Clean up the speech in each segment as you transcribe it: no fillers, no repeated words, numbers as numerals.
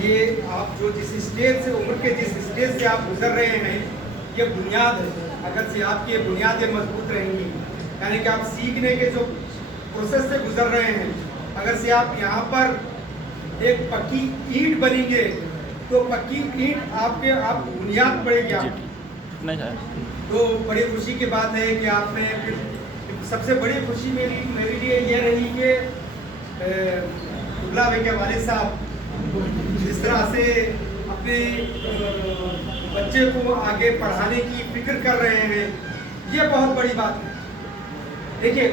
یہ آپ جو جس اسٹیج سے عمر کے جس اسٹیج سے آپ گزر رہے ہیں یہ بنیاد ہے. اگر سے آپ کی بنیادیں مضبوط رہیں گی یعنی کہ آپ سیکھنے کے جو پروسیس سے گزر رہے ہیں اگر سے آپ یہاں پر ایک پکی اینٹ بنیں گے تو پکی اینٹ آپ بنیاد پڑے گی آپ. تو بڑی خوشی کی بات ہے کہ آپ نے سب سے بڑی خوشی میرے لیے یہ رہی کہ قبلہ بھائی کے والد صاحب جس طرح سے اپنے بچے کو آگے پڑھانے کی فکر کر رہے ہیں یہ بہت بڑی بات ہے. دیکھیے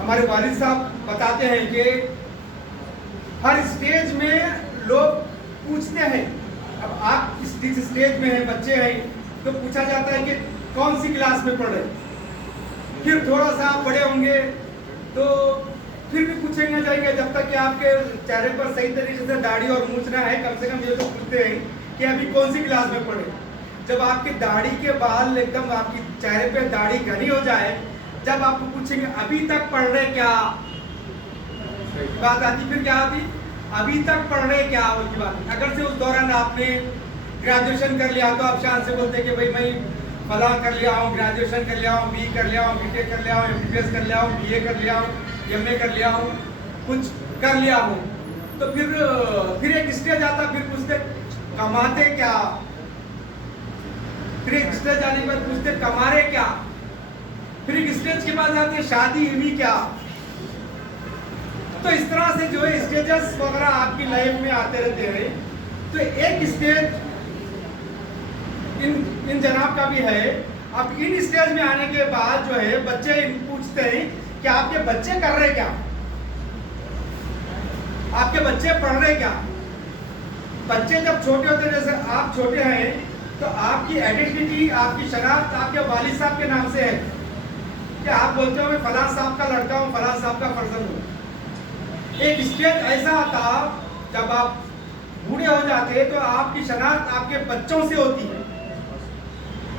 ہمارے والد صاحب بتاتے ہیں کہ ہر اسٹیج میں لوگ پوچھتے ہیں. اب آپ جس اسٹیج میں ہیں بچے ہیں تو پوچھا جاتا ہے کہ کون سی کلاس میں پڑھ رہے ہیں. پھر تھوڑا سا آپ بڑے ہوں گے تو پھر بھی پوچھیں گے جائیں گے جب تک کہ آپ کے چہرے پر صحیح طریقے سے داڑھی اور مونچھ نہ ہے کم سے کم یہ تو پوچھتے ہیں کہ ابھی کون سی کلاس میں پڑھے. جب آپ کی داڑھی کے بال ایک دم آپ کی چہرے پہ داڑھی گھنی ہو جائے جب آپ کو پوچھیں گے ابھی تک پڑھ رہے کیا بات آتی پھر کیا آتی ابھی تک پڑھ رہے کیا ان کی بات. اگر سے اس دوران آپ نے گریجویشن کر لیا تو آپ شان سے بولتے کہ بھائی میں فلاں کر لیا ہوں گریجویشن کر لیا ہوں بی کر لیا ہوں بی ٹیک کر لیا ہوں ایم بی بی ایس کر لیا ہوں بی اے کر لیا ہوں ایم اے کر لیا ہوں کچھ کر لیا ہوں. تو پھر ایک اسٹیج آتا پھر پوچھتے کماتے کیا. پھر ایک اسٹیج آنے کے بعد پوچھتے کما رہے کیا. پھر ایک اسٹیج کے بعد آتے شادی ہوئی کیا. تو اس طرح سے جو ہے اسٹیجز وغیرہ آپ کی لائف میں آتے رہتے ہیں. تو ایک اسٹیج ان جناب کا بھی ہے. اب ان اسٹیج میں آنے کے بعد جو ہے بچے پوچھتے ہیں کہ آپ کے بچے کر رہے کیا آپ کے بچے پڑھ رہے کیا. بچے جب چھوٹے ہوتے ہیں جیسے آپ چھوٹے ہیں تو آپ کی آئیڈینٹی آپ کی شناخت آپ کے والد صاحب کے نام سے ہے کہ آپ بولتے ہو میں فلاں صاحب کا لڑکا ہوں فلاں صاحب کا فرزند ہوں. ایک اسٹیج ایسا آتا جب آپ بوڑھے ہو جاتے تو آپ کی شناخت آپ کے بچوں سے ہوتی ہے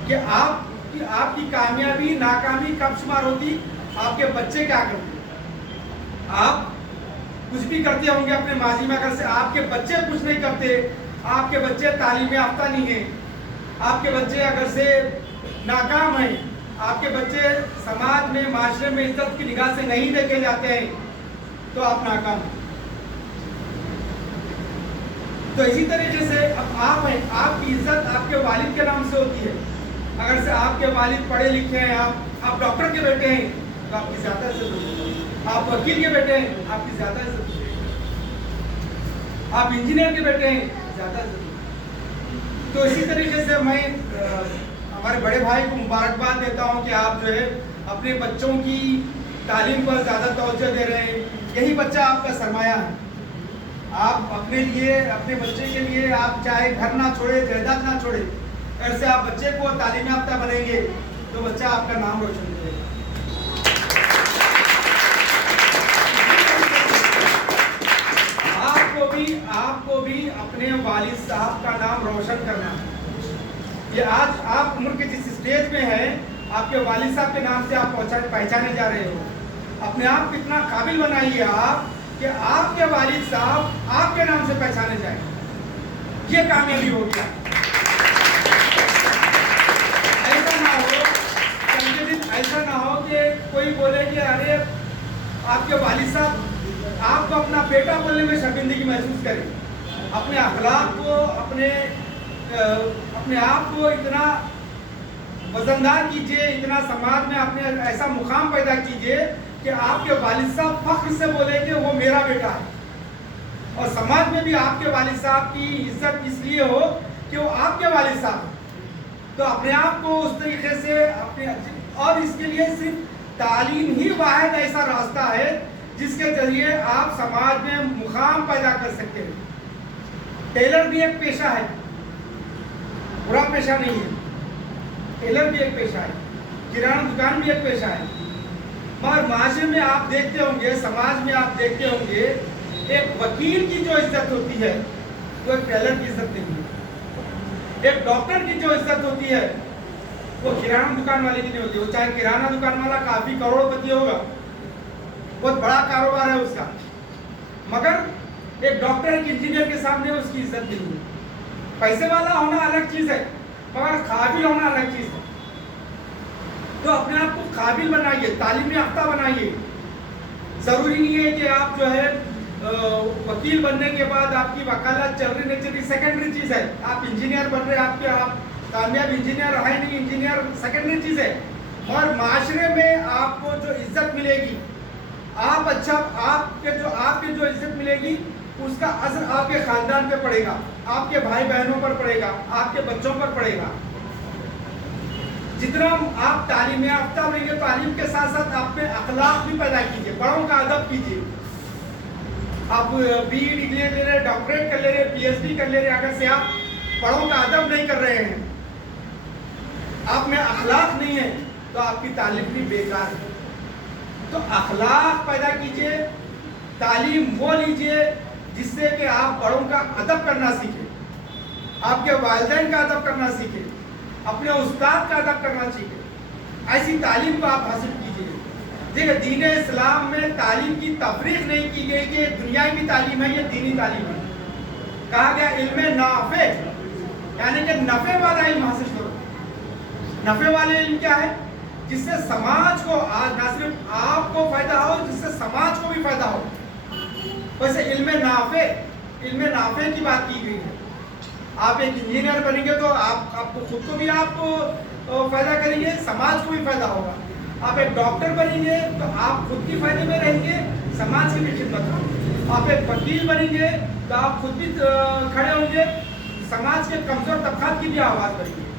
کہ آپ کی کامیابی ناکامی کب شمار ہوتی آپ کے بچے کیا کرتے. آپ کچھ بھی کرتے ہوں گے اپنے ماضی میں اگر سے آپ کے بچے کچھ نہیں کرتے آپ کے بچے تعلیم یافتہ نہیں ہیں آپ کے بچے اگر سے ناکام ہیں آپ کے بچے سماج میں معاشرے میں عزت کی نگاہ سے نہیں دیکھے جاتے ہیں تو آپ ناکام ہیں. تو اسی طریقے سے اب آپ ہیں آپ کی عزت آپ کے والد کے نام سے ہوتی ہے. اگر سے آپ کے والد پڑھے لکھے ہیں آپ ڈاکٹر کے بیٹے ہیں تو آپ کی زیادہ عزت ہوتی ہے. آپ وکیل کے بیٹے ہیں آپ کی زیادہ عزت ہوتی ہے. آپ انجینئر کے بیٹے ہیں زیادہ عزت ہوتی ہے. تو اسی طریقے سے میں ہمارے بڑے بھائی کو مبارکباد دیتا ہوں کہ آپ جو ہے اپنے بچوں کی تعلیم پر زیادہ توجہ دے رہے ہیں. یہی بچہ آپ کا سرمایہ ہے. آپ اپنے لیے اپنے بچے کے لیے آپ چاہے گھر نہ چھوڑے جائیداد نہ چھوڑے اگر سے آپ بچے کو تعلیم یافتہ بنیں گے تو بچہ آپ کا نام روشن کرے گا. آپ کو بھی اپنے والد صاحب کا نام روشن کرنا ہے. یہ آج آپ عمر کے جس اسٹیج میں ہیں آپ کے والد صاحب کے نام سے آپ پہچانے جا رہے ہو. اپنے آپ کتنا قابل بنائیے آپ کہ آپ کے والد صاحب آپ کے نام سے پہچانے جائیں. یہ کامیابی ہو گیا. ایسا نہ ہو کہ کوئی بولے کہ ارے آپ کے والد صاحب آپ کو اپنا بیٹا بولنے میں شرمندگی محسوس کریں. اپنے اخلاق کو اپنے آپ کو اتنا وزندار کیجئے اتنا سماج میں اپنے ایسا مقام پیدا کیجئے کہ آپ کے والد صاحب فخر سے بولے کہ وہ میرا بیٹا ہے. اور سماج میں بھی آپ کے والد صاحب کی عزت اس لیے ہو کہ وہ آپ کے والد صاحب ہیں. تو اپنے آپ کو اس طریقے سے اور اس کے لیے صرف تعلیم ہی واحد ایسا راستہ ہے جس کے ذریعے آپ سماج میں مقام پیدا کر سکتے ہیں. ٹیلر بھی ایک پیشہ ہے برا پیشہ نہیں ہے. ٹیلر بھی ایک پیشہ ہے کرانہ دکان بھی ایک پیشہ ہے. مگر معاشرے میں آپ دیکھتے ہوں گے سماج میں آپ دیکھتے ہوں گے ایک وکیل کی جو عزت ہوتی ہے وہ ایک ٹیلر کی عزت نہیں ہے. ایک ڈاکٹر کی جو عزت ہوتی ہے وہ کرانہ دکان والے کی نہیں ہوتی. وہ چاہے کرانہ دکان والا کافی کروڑ پتی ہوگا بہت بڑا کاروبار ہے اس کا مگر ایک ڈاکٹر ایک انجینئر کے سامنے اس کی عزت نہیں ہے. پیسے والا ہونا الگ چیز ہے مگر قابل ہونا الگ چیز ہے. تو اپنے آپ کو قابل بنائیے, تعلیم یافتہ بنائیے. ضروری نہیں ہے کہ آپ جو ہے وکیل بننے کے بعد آپ کی وکالت چل رہی نہیں چل رہی, سیکنڈری چیز ہے. آپ انجینئر بن رہے, آپ کامیاب انجینئر ہے نہیں, انجینئر سیکنڈری چیز ہے. اور معاشرے میں آپ کو جو عزت ملے گی, آپ کے جو عزت ملے گی اس کا اثر آپ کے خاندان پہ پڑے گا, آپ کے بھائی بہنوں پر پڑے گا, آپ کے بچوں پر پڑے گا. جتنا آپ تعلیم یافتہ بنیں گے, تعلیم کے ساتھ ساتھ آپ میں اخلاق بھی پیدا کیجیے, بڑوں کا ادب کیجیے. آپ بی ای ڈگری لے رہے, ڈاکٹریٹ کر لے رہے, پی ایچ ڈی کر لے رہے, اگر سے آپ بڑوں کا ادب نہیں کر رہے ہیں, آپ میں اخلاق نہیں ہے, تو آپ کی تعلیم بھی بیکار ہے. تو اخلاق پیدا کیجیے, تعلیم وہ لیجیے جس سے کہ آپ بڑوں کا ادب کرنا سیکھیں, آپ کے والدین کا ادب کرنا سیکھیں, اپنے استاد کا ادب کرنا سیکھیں. ایسی تعلیم کو آپ حاصل کیجیے. دیکھیں, دین اسلام میں تعلیم کی تفریق نہیں کی گئی کہ دنیائی بھی تعلیم ہے, یہ دینی تعلیم ہے. کہا گیا علم نافع, یعنی کہ نفع والا علم حاصل کرو. نفع والے علم کیا ہے؟ جس سے سماج کو, نہ صرف آپ کو فائدہ ہو, جس سے سماج کو بھی فائدہ ہو. ویسے علم نافع کی بات کی گئی ہے. آپ ایک انجینئر بنیں گے تو آپ کو خود کو بھی آپ فائدہ کریں گے, سماج کو بھی فائدہ ہوگا. آپ ایک ڈاکٹر بنیں گے تو آپ خود کی فائدے میں رہیں گے, سماج کی بھی خدمت ہوگی. آپ ایک وکیل بنیں گے تو آپ خود بھی کھڑے ہوں گے, سماج کے کمزور طبقات کی بھی آواز بنیں گے.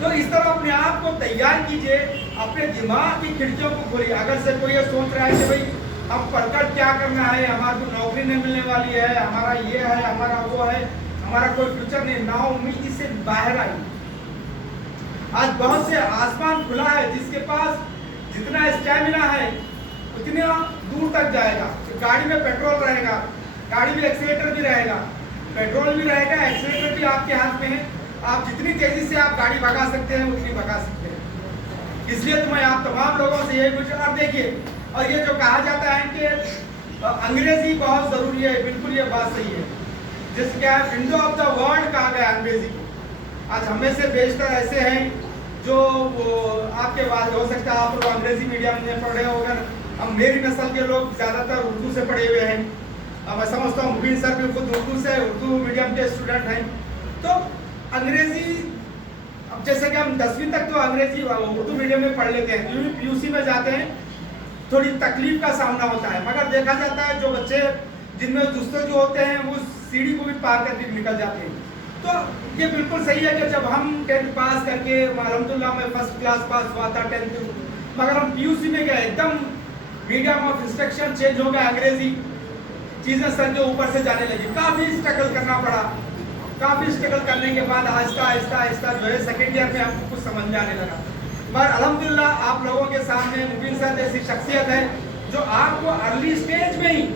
تو اس طرح اپنے آپ کو تیار کیجئے, اپنے دماغ کی کھڑکیوں کو کھولیے. اگر سے کوئی یہ سوچ رہا ہے کہ بھائی ہم پڑھ کر کیا کرنا ہے, ہمارے کو نوکری نہیں ملنے والی ہے, ہمارا یہ ہے, ہمارا وہ ہے, ہمارا کوئی فیوچر نہیں, نا امیدی سے باہر آئی. آج بہت سے آسمان کھلا ہے, جس کے پاس جتنا اسٹیمنا ہے اتنا دور تک جائے گا. گاڑی میں پیٹرول رہے گا, گاڑی میں ایکسیلیٹر بھی رہے گا, پیٹرول بھی رہے گا, ایکسیلیٹر بھی آپ کے ہاتھ میں ہے. آپ جتنی تیزی سے آپ گاڑی بھگا سکتے ہیں اتنی بھگا سکتے ہیں. اس لیے تو میں آپ تمام لوگوں سے یہی پوچھ رہا ہوں. دیکھیے, اور یہ جو کہا جاتا ہے کہ انگریزی بہت ضروری ہے, بالکل یہ بات صحیح ہے. جس کیا ہے ونڈو آف دا ورلڈ کہا گیا انگریزی کو. آج ہم میں سے بیشتر ایسے ہیں جو آپ کے بعد ہو سکتا ہے آپ لوگ انگریزی میڈیم میں پڑھے ہو گئے. اب میری نسل کے لوگ زیادہ تر اردو سے پڑھے ہوئے ہیں. میں سمجھتا ہوں مبین سر بھی خود اردو میڈیم کے اسٹوڈنٹ ہیں. تو انگریزی, اب جیسے کہ ہم 10ویں تک تو انگریزی اردو میڈیم میں پڑھ لیتے ہیں, پی یو سی میں جاتے ہیں تھوڑی تکلیف کا سامنا ہوتا ہے. مگر دیکھا جاتا ہے جو بچے جن میں جستجو ہوتے ہیں وہ سیڑھی کو بھی پار کر کے نکل جاتے ہیں. تو یہ بالکل صحیح ہے کہ جب ہم 10th پاس کر کے, الحمدللہ میں فرسٹ کلاس پاس ہوا تھا 10th, مگر ہم پی یو سی میں گئے, ایک دم میڈیم آف انسٹرکشن چینج ہو گیا, انگریزی چیزیں سر کے اوپر سے جانے لگی. کافی اسٹرگل کرنا پڑا. کافی اسٹرگل کرنے کے بعد آہستہ آہستہ جو ہے سیکنڈ ایئر میں ہم کو کچھ سمجھ میں آنے لگا. مگر الحمدللہ آپ لوگوں کے سامنے مبین صاحب جیسی شخصیت ہے جو آپ کو ارلی اسٹیج میں ہی